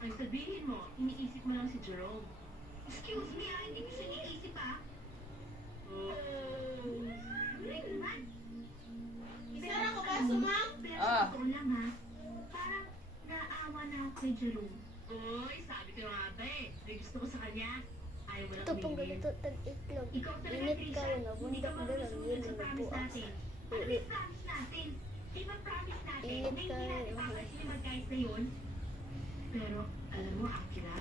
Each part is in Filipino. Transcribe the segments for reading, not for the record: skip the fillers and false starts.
Ang sabihin mo, iniisip mo lang si Jerome. Excuse me hindi ko siya iniisip Rick naman. Isara ko ba, Sumang? Pero Ah. totoo lang parang naawa na ako kay Jerome. Uy, sabi ko nga ba eh. May gusto ko sa kanya. Ayaw mo lang Ito pong umingin. ganito tag-itlog. Ikaw talaga, Init Trisha. ka na, Hindi ka bundok marunong doon, sumunod yun sa ang promise nagbuas. natin. Ano yung promise natin? Di ba promise natin Init na hindi ka, natin papasin yung magkais na yun? Pero, alam mo, Akira,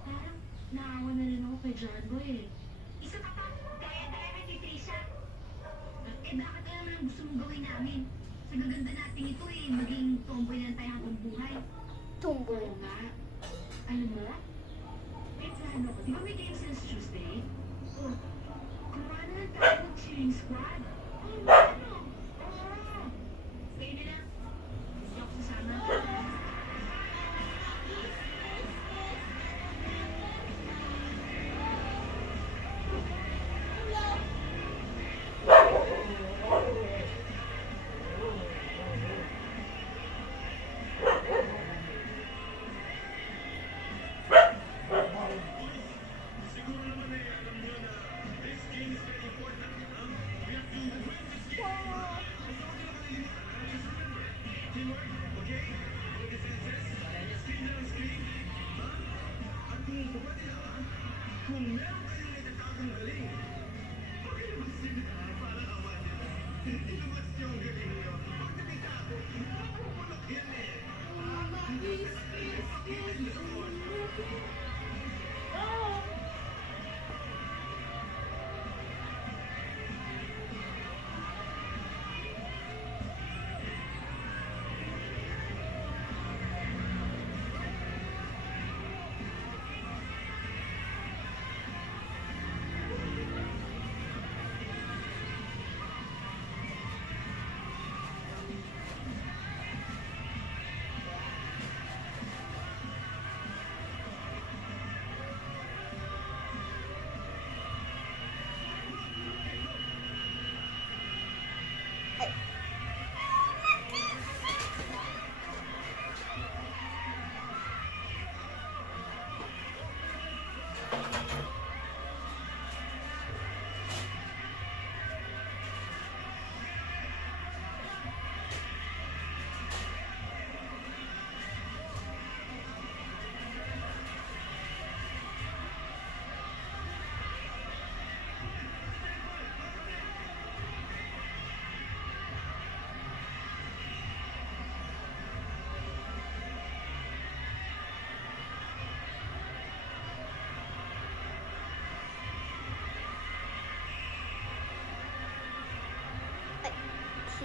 parang naawa na rin ako kay John Boy eh. Isa ka pa, kaya ni Trisha. Bakit ano naman ang gusto mong gawin namin? Sa gaganda natin ito maging tomboy lang tayo hanggang buhay. Tumboy. Oo nga. Alam mo, may plano ko. Di ba may game since Tuesday? Oh, kumain na lang tayo ng cheering squad.